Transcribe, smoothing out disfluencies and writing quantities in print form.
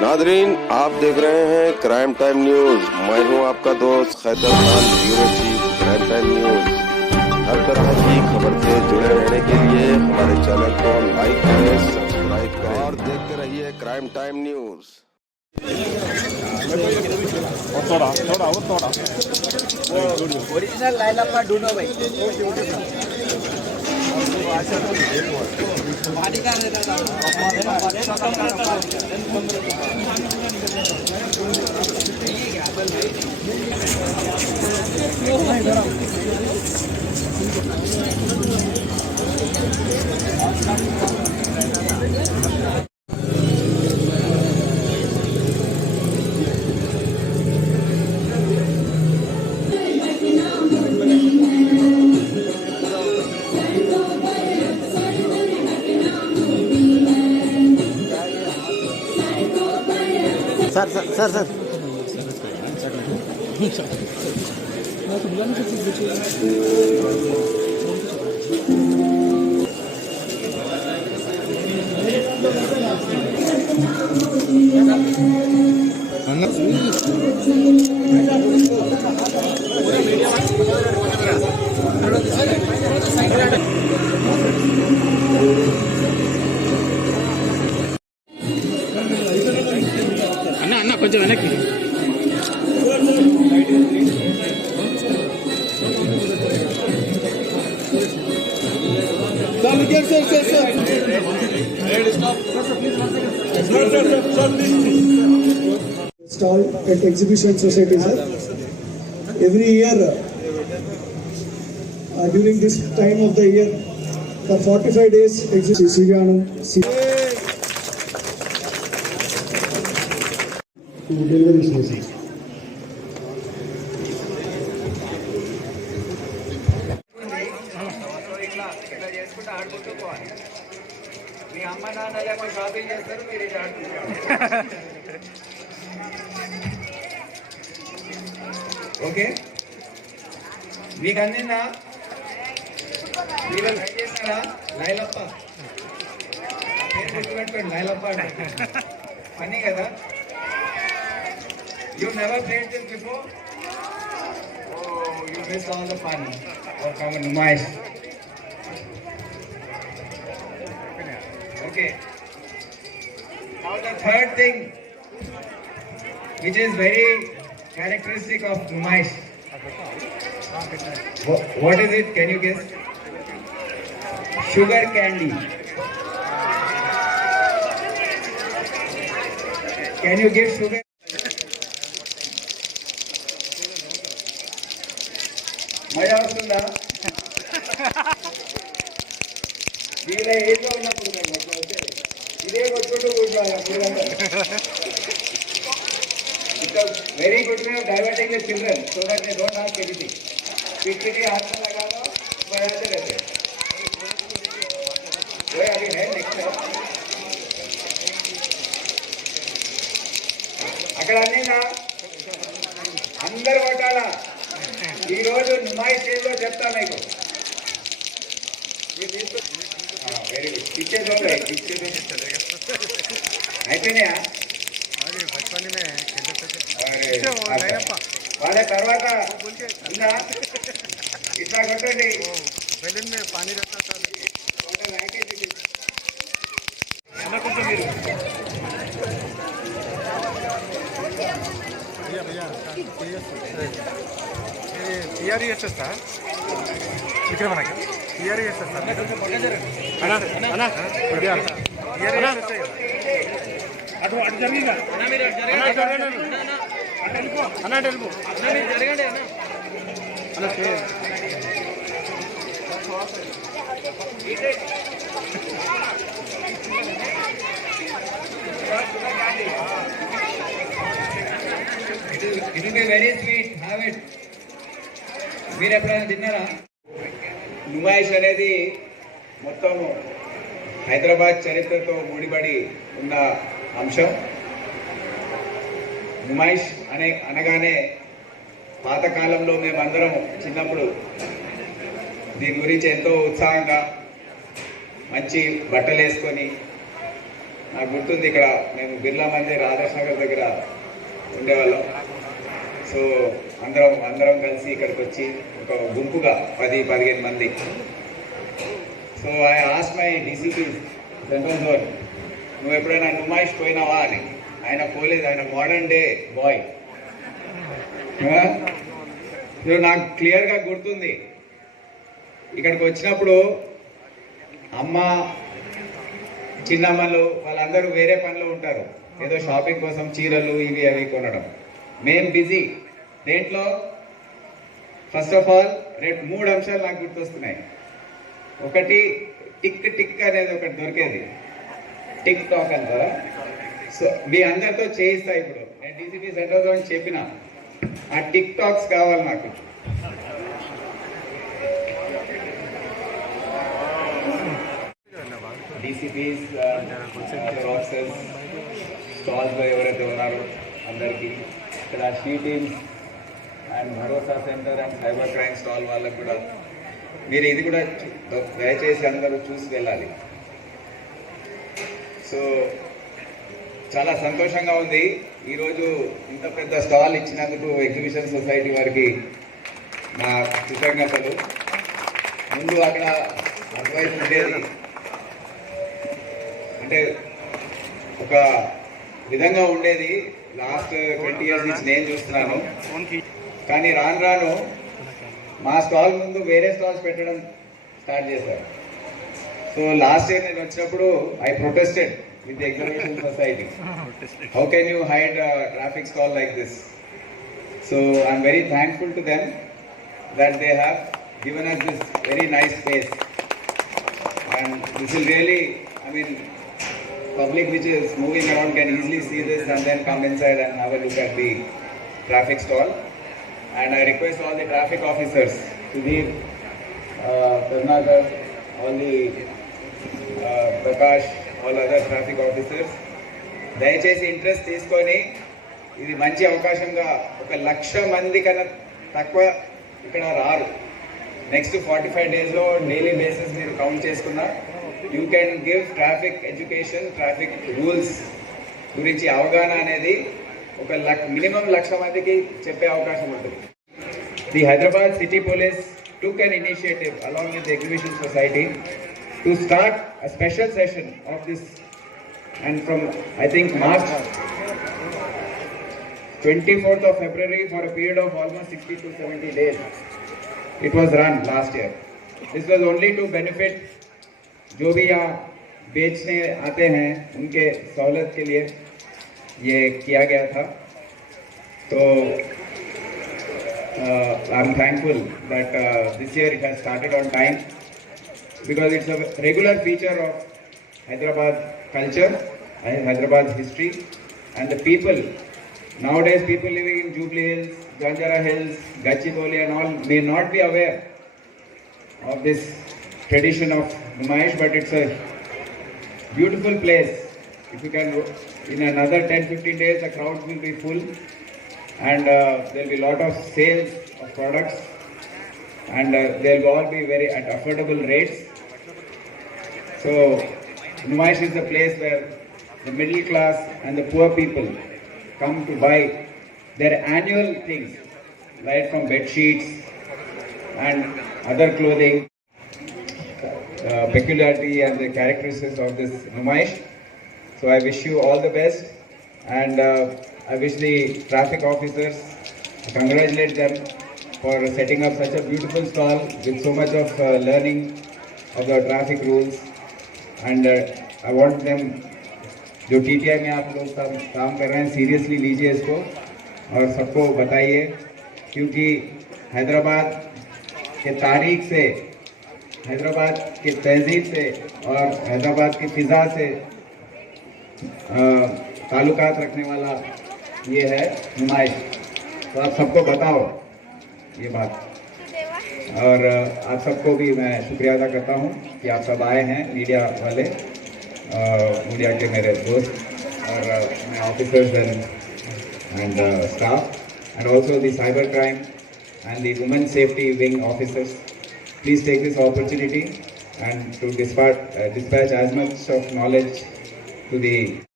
नादरीन, आप देख रहे हैं क्राइम टाइम न्यूज। मैं हूं आपका दोस्त Khaitar Khan, bureau chief crime time news. हर तरह की खबर से जुड़े रहने के लिए हमारे चैनल को लाइक करें, सब्सक्राइब करें और देखते रहिए क्राइम टाइम न्यूज। ओरिजिनल लाइलाप्पा ढूंढो भाई। सर అన్న కొంచెం వెనక్కి stall at Exhibition Society, sir. Every year, during this time of the year, for 45 days, to deliver this message. మీ అమ్మ నాన్నలేమో షాపింగ్ చేస్తారు, మీరు ఇది ఆడుతున్నారు. ఓకే, మీకు అందిందా? మీరు ట్రై చేస్తారా? లైలప్ప పేరు గుర్తుపెట్టుకోండి, లైలప్ప అంటే ఫన్నీ కదా. You never played this before? You miss all the fun of our Numaish. Okay. Now the third thing, which is very characteristic of Numaish. What is it? Can you guess? Sugar candy. Can you give sugar? మజా వస్తుందా? వీళ్ళ ఏదో ఉన్నప్పుడు ఇదే కొట్టుకుంటూ కూర్చోవాలి. Very good way of diverting the children so that they don't ask anything. पीछे हाथ में लगा लो, बढ़ाते रहते वो अभी है नेक्स्ट टाइम. అక్కడ అన్నీనా అందరు కొట్టాలా. ఈరోజు నుమాయిష్ ఏదో చెప్తా మీకు. Very good. పిక్చర్స్ అయిపోయినాయా? వాళ్ళ తర్వాత ఉందా? ఇట్లా కొట్టండి. టీఆర్ఎస్ సార్ ఇక్కడ మనకి టీఆర్ఎస్ సార్ అటు అటు జరిగిందా అన్న తెలుపు జరగండి అన్న It will be very sweet. Have it. మీరు ఎప్పుడైనా తిన్నారా? నుమాయిష్ అనేది మొత్తం హైదరాబాద్ చరిత్రతో ముడిపడి ఉన్న అంశం. నుమాయిష్ అనగానే పాతకాలంలో మేమందరం చిన్నప్పుడు దీని గురించి ఎంతో ఉత్సాహంగా మంచి బట్టలు వేసుకొని నాకు గుర్తుంది, ఇక్కడ మేము బిర్లా మందిర్ ఆదర్శ్ నగర్ దగ్గర ఉండేవాళ్ళం. సో అందరం కలిసి ఇక్కడికి వచ్చి ఒక గుంపుగా 10-15 మంది. So I ask my DCP central zone, నువ్వు ఎప్పుడైనా నుమాయిష్ పోయినావా అని. ఆయన పోలేదు, ఆయన మోడర్న్ డే బాయ్. సో నాకు క్లియర్గా గుర్తుంది, ఇక్కడికి వచ్చినప్పుడు అమ్మ చిన్నమ్మలు వాళ్ళందరూ వేరే పనిలో ఉంటారు, ఏదో షాపింగ్ కోసం చీరలు ఇవి అవి కొనడం. మేం బిజీ దేంట్లో. ఫస్ట్ ఆఫ్ ఆల్ 3 అంశాలు నాకు గుర్తొస్తున్నాయి. ఒకటి టిక్ అనేది ఒకటి దొరికేది, టిక్ టాక్ అంటారా. సో మీ అందరితో చేయిస్తా. ఇప్పుడు నేను డీసీపీ సెంట్రల్ జోన్ చెప్పిన ఆ టిక్ టాక్స్ కావాలి నాకు. డీసీపీస్ ఆఫీసర్స్ స్టాల్స్లో ఎవరైతే ఉన్నారో అందరికీ, ఇక్కడ she teams and Bharosa centre and cyber crime stall వాళ్ళకు కూడా మీరు ఇది కూడా దయచేసి అందరూ చూసి వెళ్ళాలి. సో చాలా సంతోషంగా ఉంది ఈరోజు ఇంత పెద్ద స్టాల్ ఇచ్చినందుకు ఎగ్జిబిషన్ సొసైటీ వారికి నా కృతజ్ఞతలు. ముందు అక్కడ అటువైపు ఉండేది అంటే ఒక విధంగా ఉండేది, లాస్ట్ 20 years నుంచి నేను చూస్తున్నాను. కానీ రాను మా స్టాల్ ముందు వేరే స్టాల్స్ పెట్టడం స్టార్ట్ చేశారు. సో లాస్ట్ ఇయర్ నేను వచ్చినప్పుడు I protested with the exhibition society. How can you hide a traffic stall like this? So I'm very thankful to them that they have given us this very nice space. And this will really, I mean, public which is moving around can easily see this and then come inside and have a look at the traffic stall. And I request all the traffic officers, Sudhir, Karnataka, all the Prakash, all other traffic officers, దయచేసి ఇంట్రెస్ట్ తీసుకొని ఇది మంచి అవకాశంగా 1,00,000 మంది కన్నా తక్కువ ఇక్కడ రారు. నెక్స్ట్ 45 daysలో డైలీ బేసిస్ మీరు కౌంట్ చేసుకున్నా you can give traffic education, traffic rules గురించి అవగాహన అనేది మినిమం 1,00,000 మందికి చెప్పే అవకాశం ఉంటుంది. ది Hyderabad city police took an initiative along with the exhibition society to start a special session of this, and from I think March 24th of February for a period of almost 60 to 70 days it was run last year. This was only to benefit जो भी यहाँ बेचने आते हैं उनके सहूलत के लिए ये किया गया था. तो I'm thankful that this year it has started on time, because it's a regular feature of Hyderabad culture and Hyderabad's history. And the people, nowadays people living in Jubilee Hills, Ganjara Hills, Gachibowli and all may not be aware of this tradition of Numaish, but it's a beautiful place. If you can, in another 10-15 days the crowds will be full, and there will be a lot of sales of products, and they will all be very at affordable rates. So Numaish is a place where the middle class and the poor people come to buy their annual things, right from bed sheets and other clothing. Peculiarity and the characteristics of this Numaish. So I wish you all the best, and I wish the traffic officers, congratulate them for setting up such a beautiful stall with so much of learning of the traffic rules. And I want them, जो TTI में आप लोग काम कर रहे हैं, सीरियसली लीजिए इसको और सबको बताइए, क्योंकि हैदराबाद के तारीख से, हैदराबाद की तहजीब से और हैदराबाद की फ़िज़ा से ताल्लुकात रखने वाला ये है नुमाइश. तो आप सबको बताओ ये बात, और आप सबको भी मैं शुक्रिया अदा करता हूँ कि आप सब आए हैं, मीडिया वाले, मीडिया के मेरे दोस्त और my officers and staff, and also the cyber crime and the women safety wing officers. Please take this opportunity and to dispatch as much of knowledge to the